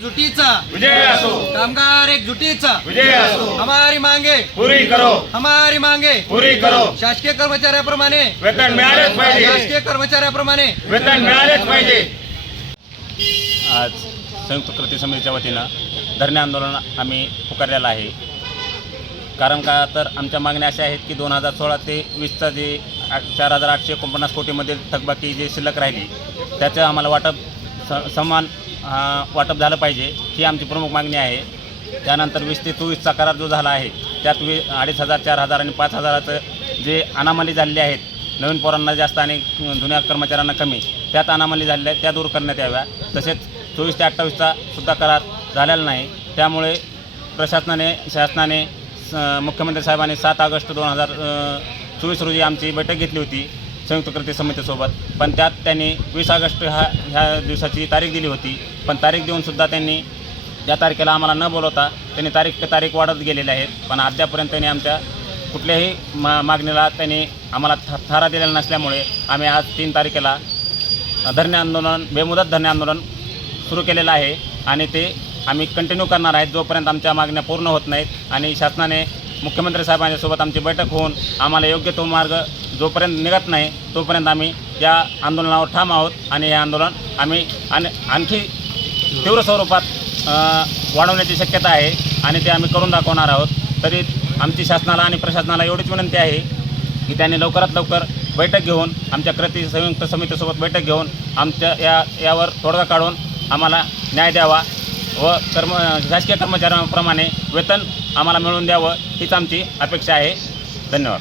एकजुटीचा विजय असो, कामगार एकजुटीचा विजय असो, हमारी मांगे पुरी करो, हमारी मांगे पुरी करो, शासकीय कर्मचाऱ्याप्रमाणे वेतन मिळालेच पाहिजे, शासकीय कर्मचाऱ्याप्रमाणे वेतन मिळालेच पाहिजे। आज संयुक्त कृती समितीच्या वतीनं धरणे आंदोलन आम्ही पुकारलेलं आहे। कारण का तर आमच्या मागण्या अशा आहेत की 2016 ते 20चा जे 4,849 कोटीमधील थकबाकी जे शिल्लक राहिली त्याचं आम्हाला वाटप समान वाटप झालं पाहिजे, ही आमची प्रमुख मागणी आहे। त्यानंतर 20 ते 24चा करार जो झाला आहे त्यात 2,500, 4,000 आणि 5,000चं जे अनामली झालेली आहेत, नवीन पोरांना जास्त आणि जुन्या कर्मचाऱ्यांना कमी, त्यात अनामली झालेल्या आहेत त्या दूर करण्यात याव्या। तसेच 24 ते 28चा सुद्धा करार झालेला नाही, त्यामुळे शासनाने मुख्यमंत्री साहेबांनी 7 ऑगस्ट 2024 रोजी आमची बैठक घेतली होती संयुक्त कृती समितीसोबत, पण त्यात त्यांनी 20 ऑगस्ट ह्या दिवसाची तारीख दिली होती, पण तारीख देऊनसुद्धा त्यांनी त्या तारखेला आम्हाला न बोलवता त्यांनी तारीख वाढत गेलेल्या आहेत। पण अद्यापर्यंत त्यांनी आमच्या कुठल्याही मागणीला त्यांनी आम्हाला थारा दिलेला नसल्यामुळे आम्ही आज 3 तारखेला धरणे आंदोलन, बेमुदत धरणे आंदोलन सुरू केलेलं आहे आणि ते आम्ही कंटिन्यू करणार आहेत जोपर्यंत आमच्या मागण्या पूर्ण होत नाहीत आणि शासनाने मुख्यमंत्री साहेबांच्यासोबत आमची बैठक होऊन आम्हाला योग्य तो मार्ग जोपर्यंत निघत नाही तोपर्यंत आम्ही या आंदोलनावर ठाम आहोत आणि हे आंदोलन आम्ही आणखी तीव्र स्वरूपात वाढवण्याची शक्यता आहे आणि ते आम्ही करून दाखवणार आहोत। तरी आमची शासनाला आणि प्रशासनाला एवढीच विनंती आहे की त्यांनी लवकरात लवकर बैठक घेऊन आमच्या कृती संयुक्त समितीसोबत बैठक घेऊन आमच्या यावर तोडगा काढून आम्हाला न्याय द्यावा व शासकीय कर्मचाऱ्यांप्रमाणे वेतन आम्हाला मिळवून द्यावं हीच आमची अपेक्षा आहे। धन्यवाद।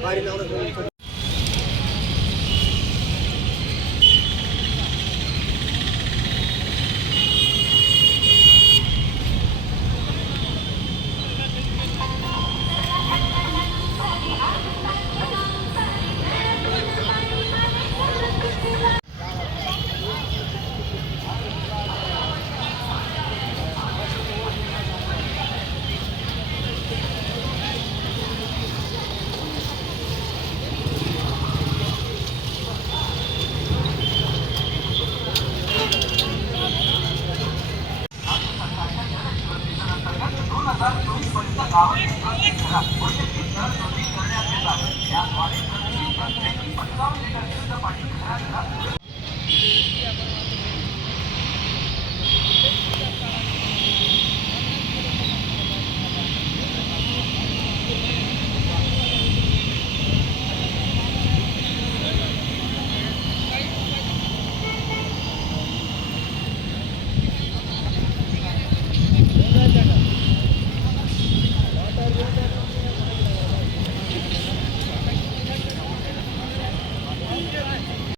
गाडी